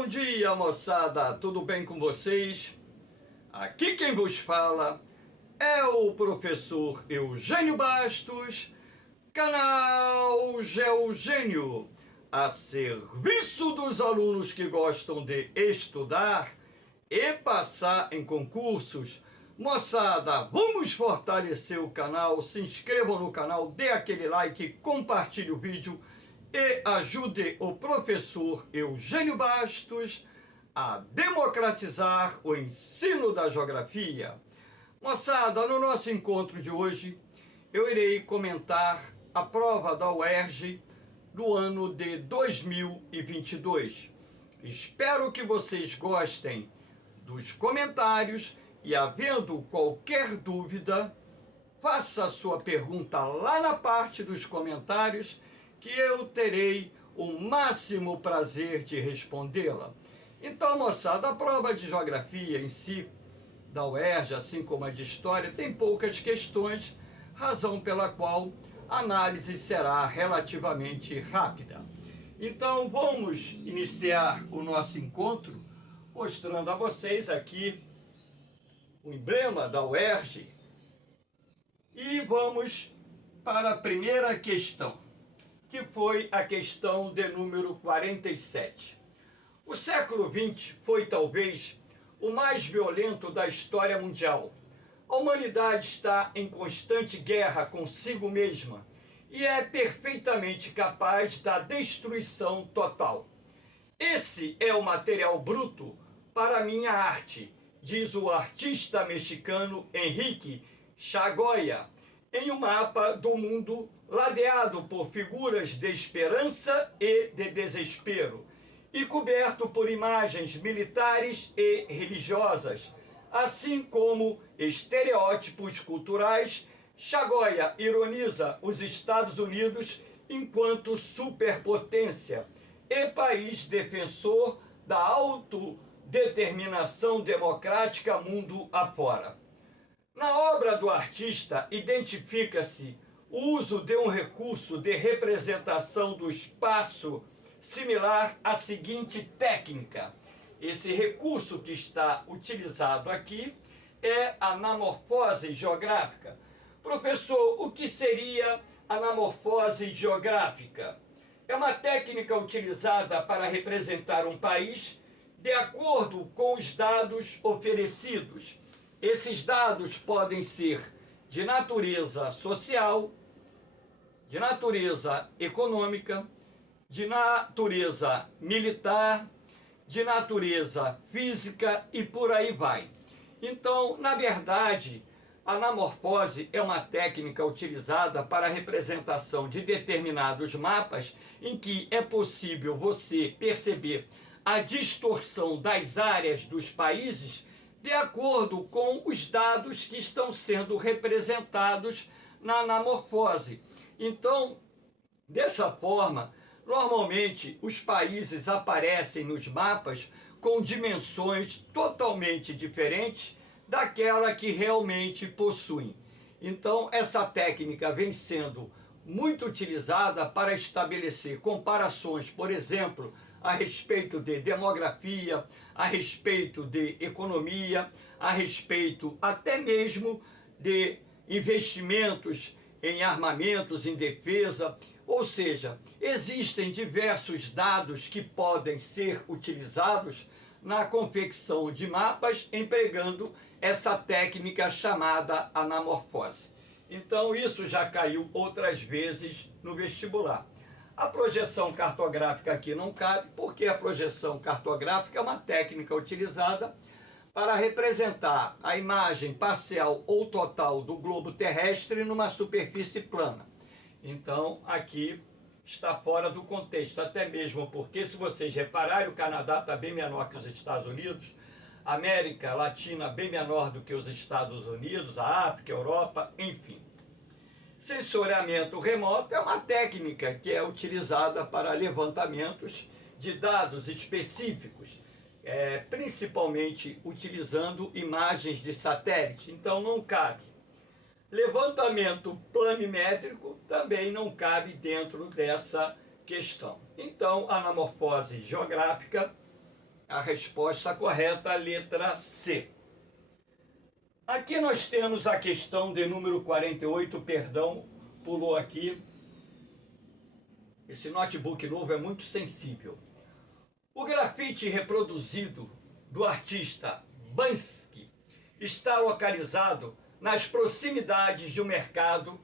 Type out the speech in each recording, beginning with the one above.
Bom dia, moçada! Tudo bem com vocês? Aqui quem vos fala é o professor Eugênio Bastos, canal Geogênio, a serviço dos alunos que gostam de estudar e passar em concursos. Moçada, vamos fortalecer o canal, se inscrevam no canal, dê aquele like, compartilhe o vídeo e ajude o professor Eugênio Bastos a democratizar o ensino da geografia. Moçada, no nosso encontro de hoje, eu irei comentar a prova da UERJ do ano de 2022. Espero que vocês gostem dos comentários e, havendo qualquer dúvida, faça a sua pergunta lá na parte dos comentários, que eu terei o máximo prazer de respondê-la. Então, moçada, a prova de geografia em si, da UERJ, assim como a de história, tem poucas questões, razão pela qual a análise será relativamente rápida. Então, vamos iniciar o nosso encontro mostrando a vocês aqui o emblema da UERJ e vamos para a primeira questão, que foi a questão de número 47. O século XX foi talvez o mais violento da história mundial. A humanidade está em constante guerra consigo mesma e é perfeitamente capaz da destruição total. Esse é o material bruto para minha arte, diz o artista mexicano Enrique Chagoya, em um mapa do mundo ladeado por figuras de esperança e de desespero, e coberto por imagens militares e religiosas, assim como estereótipos culturais. Chagoya ironiza os Estados Unidos enquanto superpotência e país defensor da autodeterminação democrática mundo afora. Na obra do artista, identifica-se o uso de um recurso de representação do espaço similar à seguinte técnica. Esse recurso que está utilizado aqui é a anamorfose geográfica. Professor, o que seria anamorfose geográfica? É uma técnica utilizada para representar um país de acordo com os dados oferecidos. Esses dados podem ser de natureza social, de natureza econômica, de natureza militar, de natureza física e por aí vai. Então, na verdade, a anamorfose é uma técnica utilizada para a representação de determinados mapas em que é possível você perceber a distorção das áreas dos países de acordo com os dados que estão sendo representados na anamorfose. Então, dessa forma, normalmente os países aparecem nos mapas com dimensões totalmente diferentes daquela que realmente possuem. Então, essa técnica vem sendo muito utilizada para estabelecer comparações, por exemplo, a respeito de demografia, a respeito de economia, a respeito até mesmo de investimentos em armamentos, em defesa. Ou seja, existem diversos dados que podem ser utilizados na confecção de mapas empregando essa técnica chamada anamorfose. Então isso já caiu outras vezes no vestibular. A projeção cartográfica aqui não cabe, porque a projeção cartográfica é uma técnica utilizada para representar a imagem parcial ou total do globo terrestre numa superfície plana. Então aqui está fora do contexto, até mesmo porque, se vocês repararem, o Canadá está bem menor que os Estados Unidos, a América Latina bem menor do que os Estados Unidos, a África, a Europa, enfim. Sensoriamento remoto é uma técnica que é utilizada para levantamentos de dados específicos, principalmente utilizando imagens de satélite, então não cabe. Levantamento planimétrico também não cabe dentro dessa questão. Então, a anamorfose geográfica A resposta correta, a letra C. Aqui nós temos a questão de número 48, perdão, pulou aqui. Esse notebook novo é muito sensível. O grafite reproduzido do artista Banksy está localizado nas proximidades de um mercado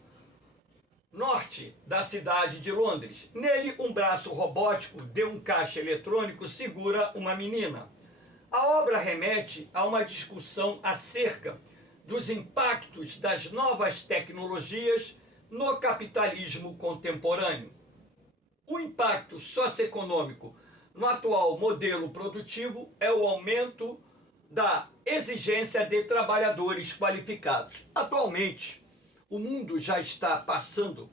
norte da cidade de Londres. Nele, um braço robótico de um caixa eletrônico segura uma menina. A obra remete a uma discussão acerca dos impactos das novas tecnologias no capitalismo contemporâneo. O impacto socioeconômico no atual modelo produtivo é o aumento da exigência de trabalhadores qualificados. Atualmente, o mundo já está passando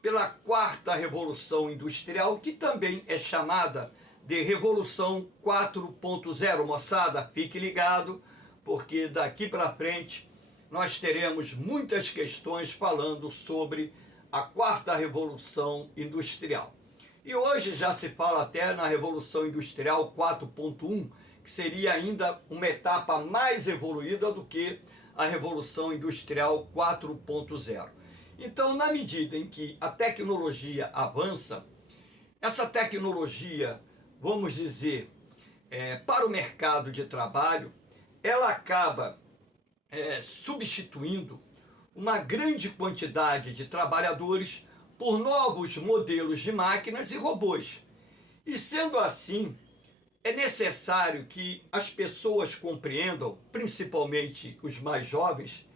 pela quarta revolução industrial, que também é chamada de Revolução 4.0. Moçada, fique ligado, porque daqui para frente nós teremos muitas questões falando sobre a quarta revolução industrial. E hoje já se fala até na Revolução Industrial 4.1, que seria ainda uma etapa mais evoluída do que a Revolução Industrial 4.0. Então, na medida em que a tecnologia avança, essa tecnologia, vamos dizer, para o mercado de trabalho, ela acaba substituindo uma grande quantidade de trabalhadores por novos modelos de máquinas e robôs. E sendo assim, é necessário que as pessoas compreendam, principalmente os mais jovens,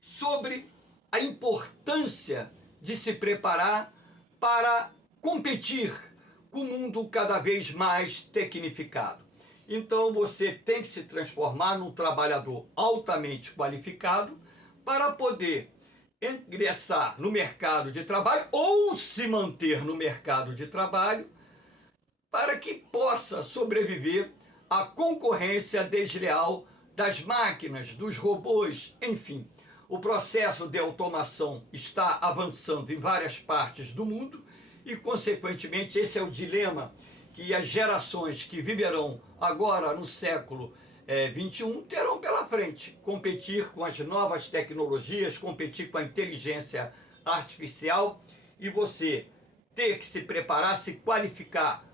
sobre a importância de se preparar para competir com o mundo cada vez mais tecnificado. Então você tem que se transformar num trabalhador altamente qualificado para poder ingressar no mercado de trabalho ou se manter no mercado de trabalho para que possa sobreviver à concorrência desleal das máquinas, dos robôs, enfim. O processo de automação está avançando em várias partes do mundo e, consequentemente, esse é o dilema que as gerações que viverão agora no século XXI terão pela frente. Competir com as novas tecnologias, competir com a inteligência artificial e você ter que se preparar, se qualificar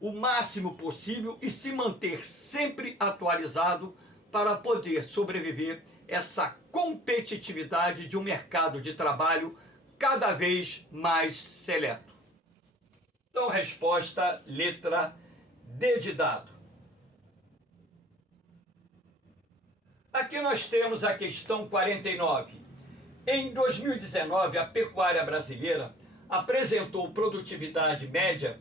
o máximo possível e se manter sempre atualizado para poder sobreviver essa competitividade de um mercado de trabalho cada vez mais seleto. Então, resposta, letra D de dado. Aqui nós temos a questão 49. Em 2019, a pecuária brasileira apresentou produtividade média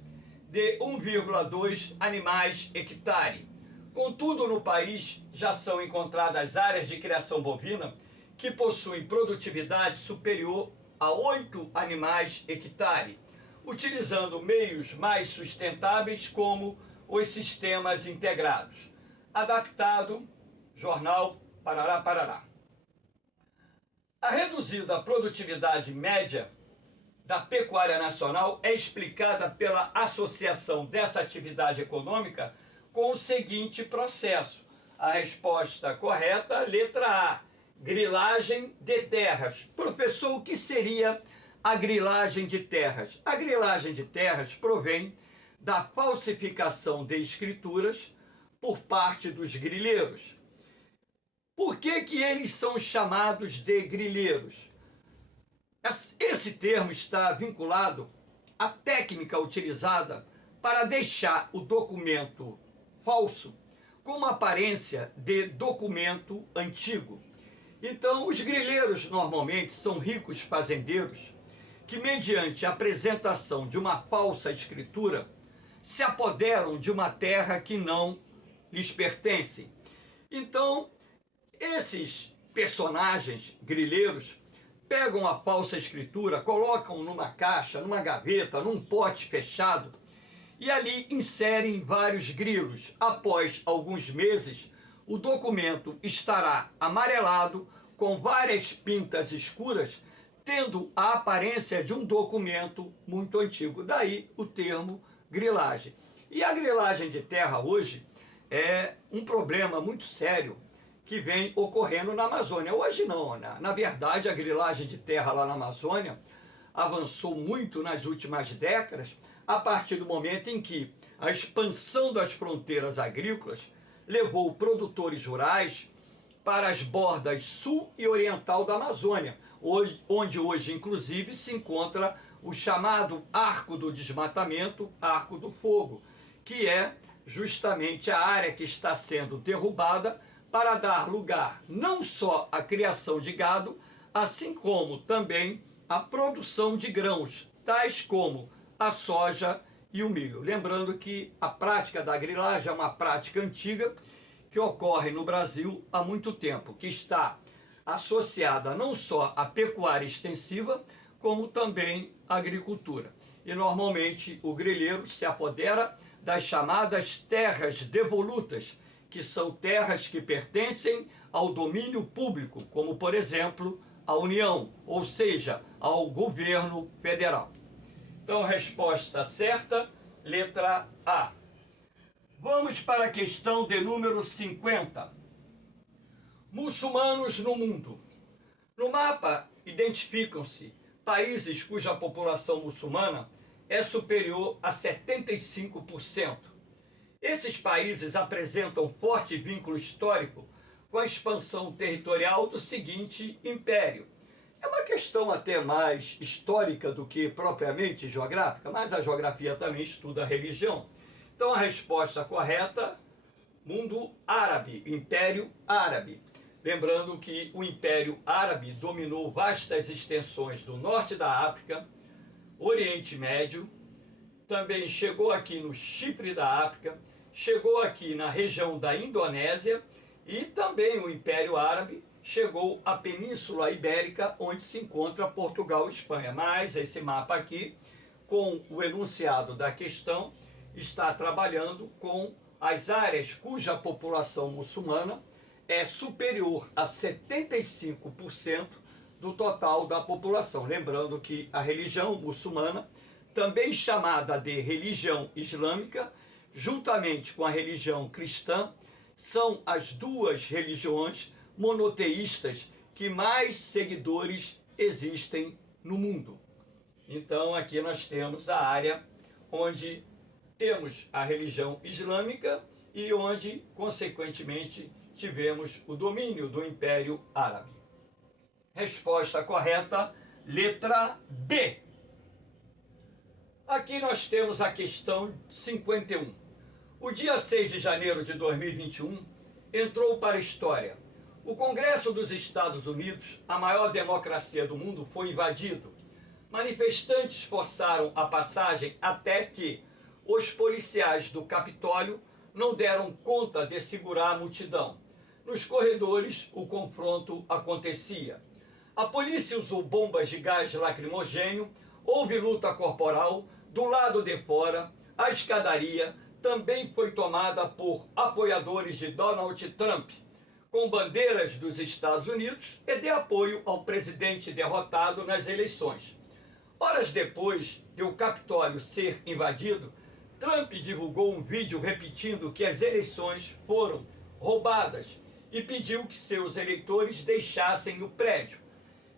de 1,2 animais hectare. Contudo, no país já são encontradas áreas de criação bovina que possuem produtividade superior a 8 animais hectare, utilizando meios mais sustentáveis como os sistemas integrados. Adaptado, Jornal Parará, Parará. A reduzida produtividade média da pecuária nacional é explicada pela associação dessa atividade econômica com o seguinte processo. A resposta correta, letra A, grilagem de terras. Professor, o que seria a grilagem de terras? A grilagem de terras provém da falsificação de escrituras por parte dos grileiros. Por que que eles são chamados de grileiros? Esse termo está vinculado à técnica utilizada para deixar o documento falso com uma aparência de documento antigo. Então, os grileiros normalmente são ricos fazendeiros que, mediante a apresentação de uma falsa escritura, se apoderam de uma terra que não lhes pertence. Então, esses personagens grileiros pegam a falsa escritura, colocam numa caixa, numa gaveta, num pote fechado e ali inserem vários grilos. Após alguns meses, o documento estará amarelado com várias pintas escuras, tendo a aparência de um documento muito antigo. Daí o termo grilagem. E a grilagem de terra hoje é um problema muito sério que vem ocorrendo na Amazônia. Hoje não, né? Na verdade, a grilagem de terra lá na Amazônia avançou muito nas últimas décadas, a partir do momento em que a expansão das fronteiras agrícolas levou produtores rurais para as bordas sul e oriental da Amazônia, onde hoje, inclusive, se encontra o chamado Arco do Desmatamento, Arco do Fogo, que é justamente a área que está sendo derrubada para dar lugar não só à criação de gado, assim como também à produção de grãos, tais como a soja e o milho. Lembrando que a prática da grilagem é uma prática antiga que ocorre no Brasil há muito tempo, que está associada não só à pecuária extensiva, como também à agricultura. E normalmente o grileiro se apodera das chamadas terras devolutas, que são terras que pertencem ao domínio público, como por exemplo a União, ou seja, ao governo federal. Então, resposta certa, letra A. Vamos para a questão de número 50. Muçulmanos no mundo. No mapa identificam-se países cuja população muçulmana é superior a 75%. Esses países apresentam forte vínculo histórico com a expansão territorial do seguinte império. É uma questão até mais histórica do que propriamente geográfica, mas a geografia também estuda a religião. Então a resposta correta, mundo árabe, Império Árabe. Lembrando que o Império Árabe dominou vastas extensões do norte da África, Oriente Médio, também chegou aqui no Chipre da África, chegou aqui na região da Indonésia e também o Império Árabe chegou à Península Ibérica, onde se encontra Portugal e Espanha. Mas esse mapa aqui, com o enunciado da questão, está trabalhando com as áreas cuja população muçulmana é superior a 75% do total da população. Lembrando que a religião muçulmana, também chamada de religião islâmica, juntamente com a religião cristã, são as duas religiões monoteístas que mais seguidores existem no mundo. Então aqui nós temos a área onde temos a religião islâmica e onde, consequentemente, tivemos o domínio do Império Árabe. Resposta correta, letra B. Aqui nós temos a questão 51. O dia 6 de janeiro de 2021 entrou para a história. O Congresso dos Estados Unidos, a maior democracia do mundo, foi invadido. Manifestantes forçaram a passagem até que os policiais do Capitólio não deram conta de segurar a multidão. Nos corredores, o confronto acontecia. A polícia usou bombas de gás lacrimogêneo, houve luta corporal. Do lado de fora, a escadaria também foi tomada por apoiadores de Donald Trump, com bandeiras dos Estados Unidos e de apoio ao presidente derrotado nas eleições. Horas depois de o Capitólio ser invadido, Trump divulgou um vídeo repetindo que as eleições foram roubadas e pediu que seus eleitores deixassem o prédio.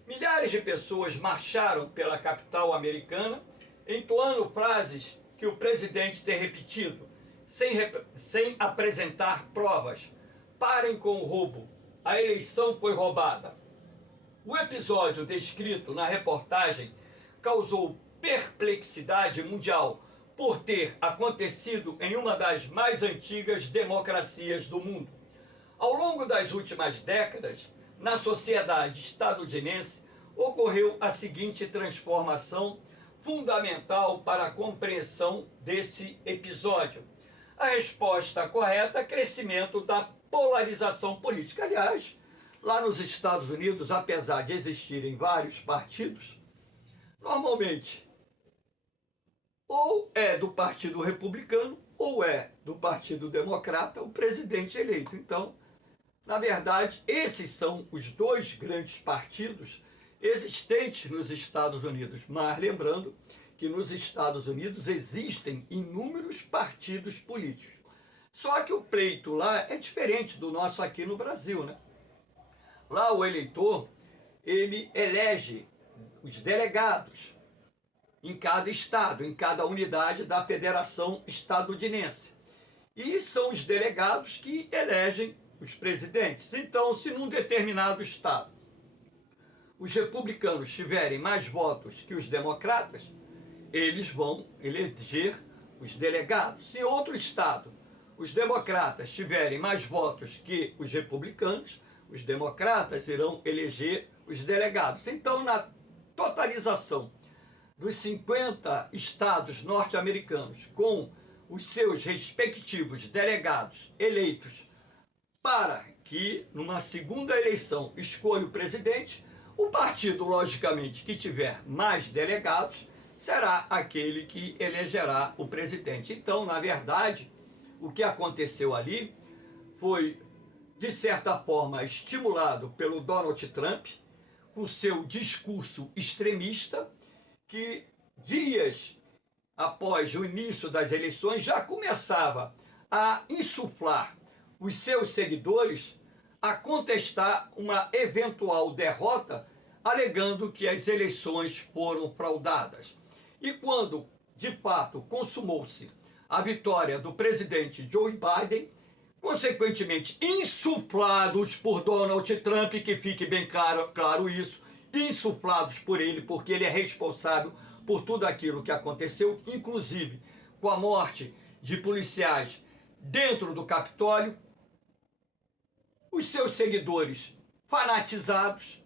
Milhares de pessoas marcharam pela capital americana, entoando frases que o presidente tem repetido, sem apresentar provas. Parem com o roubo, a eleição foi roubada. O episódio descrito na reportagem causou perplexidade mundial por ter acontecido em uma das mais antigas democracias do mundo. Ao longo das últimas décadas, na sociedade estadunidense, ocorreu a seguinte transformação fundamental para a compreensão desse episódio. A resposta correta é crescimento da polarização política. Aliás, lá nos Estados Unidos, apesar de existirem vários partidos, normalmente ou é do Partido Republicano ou é do Partido Democrata o presidente eleito. Então, na verdade, esses são os dois grandes partidos existentes nos Estados Unidos. Mas lembrando que nos Estados Unidos existem inúmeros partidos políticos. Só que o pleito lá é diferente do nosso aqui no Brasil, né? Lá o eleitor, ele elege os delegados em cada estado, em cada unidade da federação estadunidense. E são os delegados que elegem os presidentes. Então, se num determinado estado os republicanos tiverem mais votos que os democratas, eles vão eleger os delegados. Se em outro estado os democratas tiverem mais votos que os republicanos, os democratas irão eleger os delegados. Então, na totalização dos 50 estados norte-americanos com os seus respectivos delegados eleitos para que, numa segunda eleição, escolha o presidente, o partido, logicamente, que tiver mais delegados, será aquele que elegerá o presidente. Então, na verdade, o que aconteceu ali foi, de certa forma, estimulado pelo Donald Trump, com seu discurso extremista, que dias após o início das eleições já começava a insuflar os seus seguidores a contestar uma eventual derrota, alegando que as eleições foram fraudadas. E quando, de fato, consumou-se a vitória do presidente Joe Biden, consequentemente insuflados por Donald Trump, que fique bem claro isso, insuflados por ele, porque ele é responsável por tudo aquilo que aconteceu, inclusive com a morte de policiais dentro do Capitólio, os seus seguidores fanatizados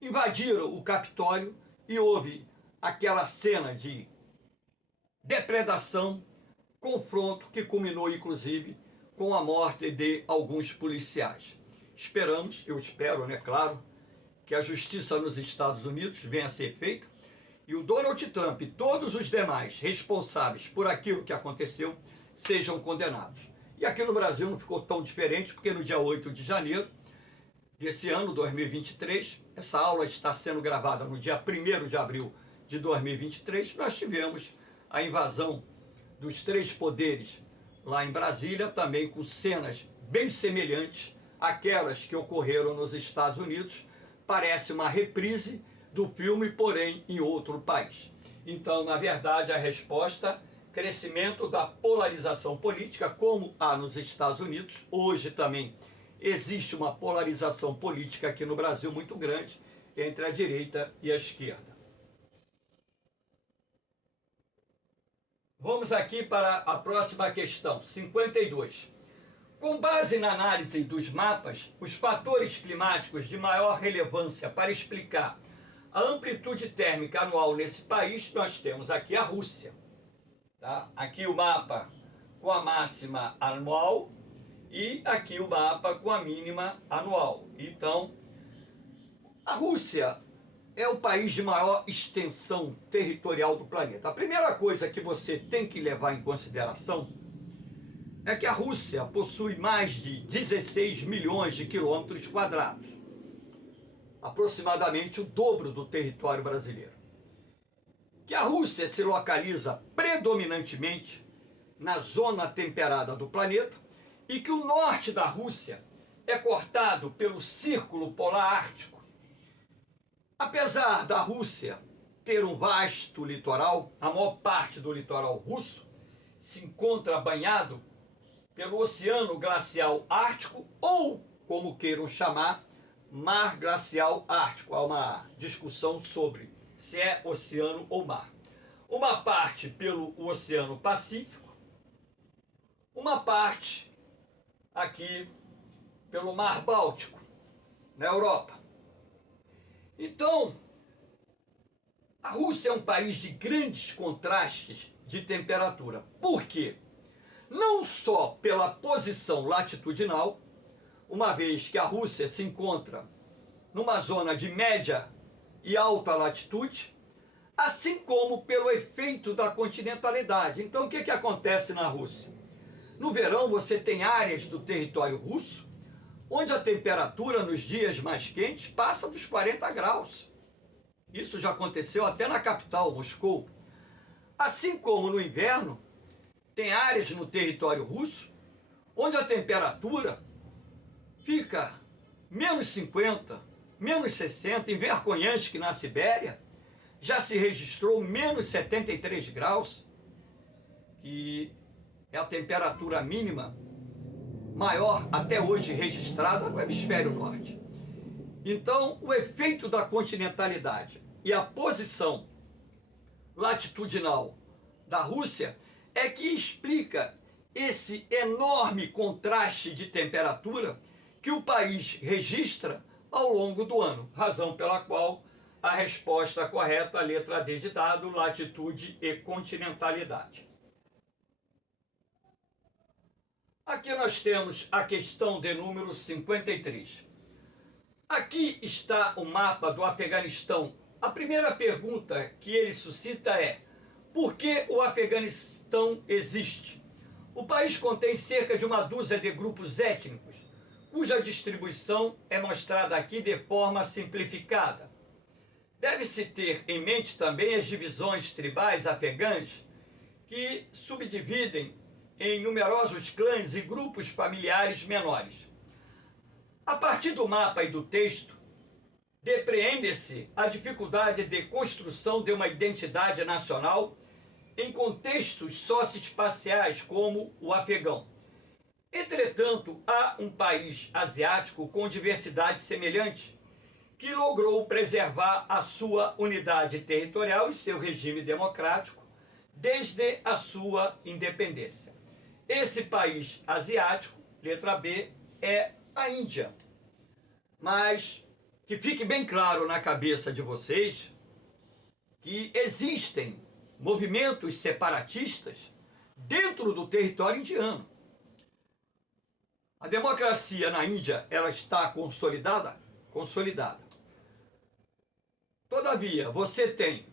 invadiram o Capitólio e houve aquela cena de depredação, confronto que culminou inclusive com a morte de alguns policiais. Esperamos, eu espero, né, claro, que a justiça nos Estados Unidos venha a ser feita e o Donald Trump e todos os demais responsáveis por aquilo que aconteceu sejam condenados. E aqui no Brasil não ficou tão diferente, porque no dia 8 de janeiro desse ano, 2023, essa aula está sendo gravada no dia 1º de abril de 2023, nós tivemos a invasão dos 3 poderes lá em Brasília, também com cenas bem semelhantes àquelas que ocorreram nos Estados Unidos. Parece uma reprise do filme, porém em outro país. Então, na verdade, a resposta: crescimento da polarização política, como há nos Estados Unidos. Hoje também existe uma polarização política aqui no Brasil muito grande entre a direita e a esquerda. Vamos aqui para a próxima questão, 52. Com base na análise dos mapas, os fatores climáticos de maior relevância para explicar a amplitude térmica anual nesse país, nós temos aqui a Rússia. Tá? Aqui o mapa com a máxima anual e aqui o mapa com a mínima anual. Então, a Rússia é o país de maior extensão territorial do planeta. A primeira coisa que você tem que levar em consideração é que a Rússia possui mais de 16 milhões de quilômetros quadrados, aproximadamente o dobro do território brasileiro. Que a Rússia se localiza predominantemente na zona temperada do planeta e que o norte da Rússia é cortado pelo Círculo Polar Ártico. Apesar da Rússia ter um vasto litoral, a maior parte do litoral russo se encontra banhado pelo Oceano Glacial Ártico, ou, como queiram chamar, Mar Glacial Ártico. Há uma discussão sobre se é oceano ou mar. Uma parte pelo Oceano Pacífico, uma parte aqui pelo Mar Báltico, na Europa. Então, a Rússia é um país de grandes contrastes de temperatura. Por quê? Não só pela posição latitudinal, uma vez que a Rússia se encontra numa zona de média e alta latitude, assim como pelo efeito da continentalidade. Então, o que acontece na Rússia? No verão, você tem áreas do território russo onde a temperatura nos dias mais quentes passa dos 40 graus. Isso já aconteceu até na capital, Moscou. Assim como no inverno, tem áreas no território russo onde a temperatura fica menos 50, menos 60, em Verkhoyansk, na Sibéria, já se registrou menos 73 graus, que é a temperatura mínima maior até hoje registrada no hemisfério norte. Então, o efeito da continentalidade e a posição latitudinal da Rússia é que explica esse enorme contraste de temperatura que o país registra ao longo do ano, razão pela qual a resposta correta, a letra D de dado, latitude e continentalidade. Aqui nós temos a questão de número 53. Aqui está o mapa do Afeganistão. A primeira pergunta que ele suscita é: por que o Afeganistão existe? O país contém cerca de uma dúzia de grupos étnicos, cuja distribuição é mostrada aqui de forma simplificada. Deve-se ter em mente também as divisões tribais afegãs, que subdividem em numerosos clãs e grupos familiares menores. A partir do mapa e do texto, depreende-se a dificuldade de construção de uma identidade nacional em contextos socioespaciais como o afegão. Entretanto, há um país asiático com diversidade semelhante, que logrou preservar a sua unidade territorial e seu regime democrático desde a sua independência. Esse país asiático, letra B, é a Índia. Mas que fique bem claro na cabeça de vocês que existem movimentos separatistas dentro do território indiano. A democracia na Índia, ela está consolidada? Consolidada. Todavia, você tem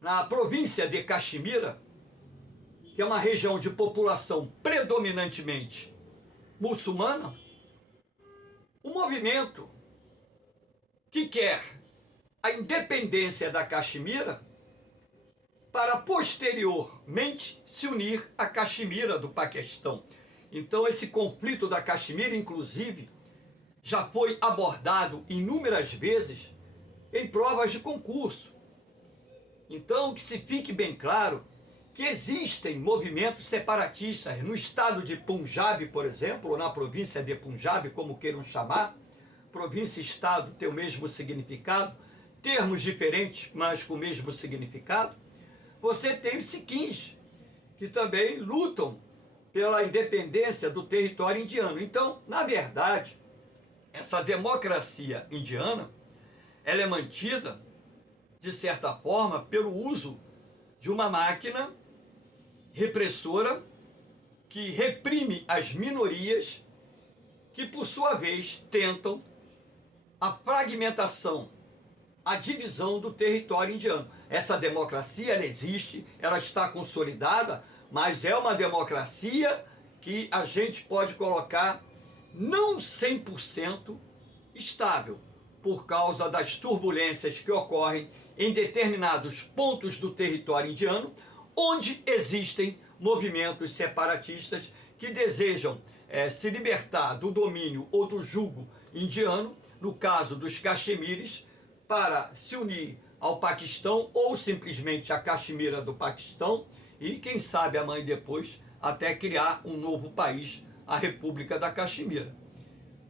na província de Caxemira, que é uma região de população predominantemente muçulmana, um movimento que quer a independência da Caxemira para posteriormente se unir à Caxemira do Paquistão. Então esse conflito da Caxemira, inclusive, já foi abordado inúmeras vezes em provas de concurso. Então que se fique bem claro que existem movimentos separatistas no estado de Punjab, por exemplo, ou na província de Punjab, como queiram chamar. Província e estado têm o mesmo significado, termos diferentes, mas com o mesmo significado. Você tem os sikhins, que também lutam pela independência do território indiano. Então, na verdade, essa democracia indiana, ela é mantida, de certa forma, pelo uso de uma máquina repressora que reprime as minorias que, por sua vez, tentam a fragmentação, a divisão do território indiano. Essa democracia, ela existe, ela está consolidada, mas é uma democracia que a gente pode colocar não 100% estável, por causa das turbulências que ocorrem em determinados pontos do território indiano, onde existem movimentos separatistas que desejam se libertar do domínio ou do jugo indiano, no caso dos caxemires, para se unir ao Paquistão ou simplesmente à Caxemira do Paquistão e, quem sabe, amanhã depois, até criar um novo país, a República da Caxemira.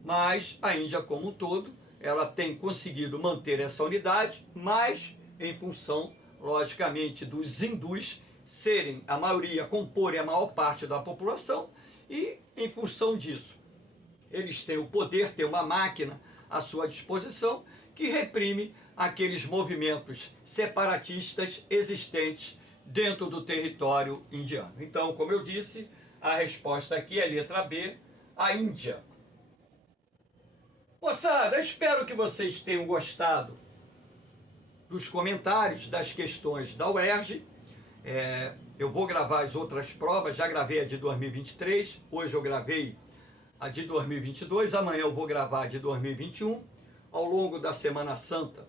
Mas a Índia como um todo, ela tem conseguido manter essa unidade, mas em função, logicamente, dos hindus serem a maioria, comporem a maior parte da população, e em função disso, eles têm o poder, têm uma máquina à sua disposição que reprime aqueles movimentos separatistas existentes dentro do território indiano. Então, como eu disse, a resposta aqui é letra B, a Índia. Moçada, espero que vocês tenham gostado dos comentários das questões da UERJ. Eu vou gravar as outras provas, já gravei a de 2023, hoje eu gravei a de 2022, amanhã eu vou gravar a de 2021. Ao longo da Semana Santa,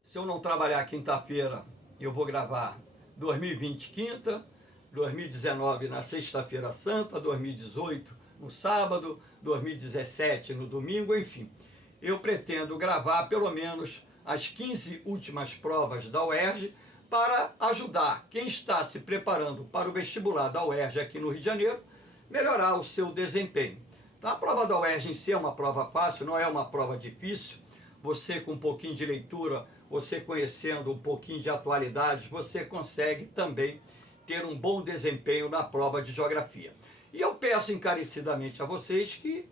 se eu não trabalhar quinta-feira, eu vou gravar 2020 quinta, 2019 na sexta-feira santa, 2018 no sábado, 2017 no domingo, enfim. Eu pretendo gravar pelo menos as 15 últimas provas da UERJ para ajudar quem está se preparando para o vestibular da UERJ aqui no Rio de Janeiro, melhorar o seu desempenho. Então, a prova da UERJ em si é uma prova fácil, não é uma prova difícil. Você com um pouquinho de leitura, você conhecendo um pouquinho de atualidades, você consegue também ter um bom desempenho na prova de geografia. E eu peço encarecidamente a vocês que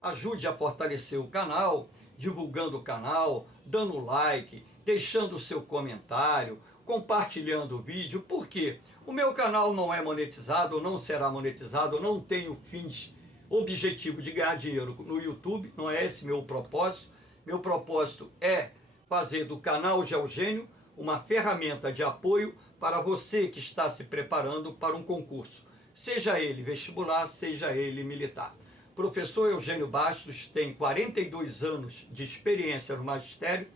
ajude a fortalecer o canal, divulgando o canal, dando like, deixando o seu comentário, compartilhando o vídeo, porque o meu canal não é monetizado, não será monetizado, não tenho fins, objetivo de ganhar dinheiro no YouTube, não é esse meu propósito. Meu propósito é fazer do canal Geogênio uma ferramenta de apoio para você que está se preparando para um concurso, seja ele vestibular, seja ele militar. Professor Eugênio Bastos tem 42 anos de experiência no magistério,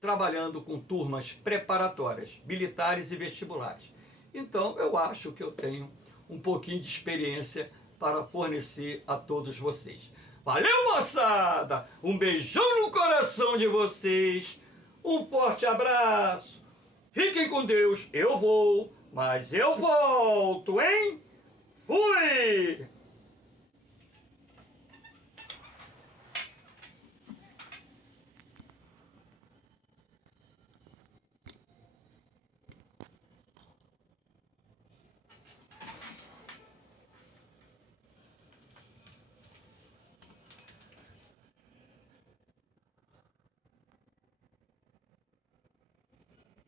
trabalhando com turmas preparatórias, militares e vestibulares. Então, eu acho que eu tenho um pouquinho de experiência para fornecer a todos vocês. Valeu, moçada! Um beijão no coração de vocês, um forte abraço, fiquem com Deus, eu vou, mas eu volto, hein? Fui!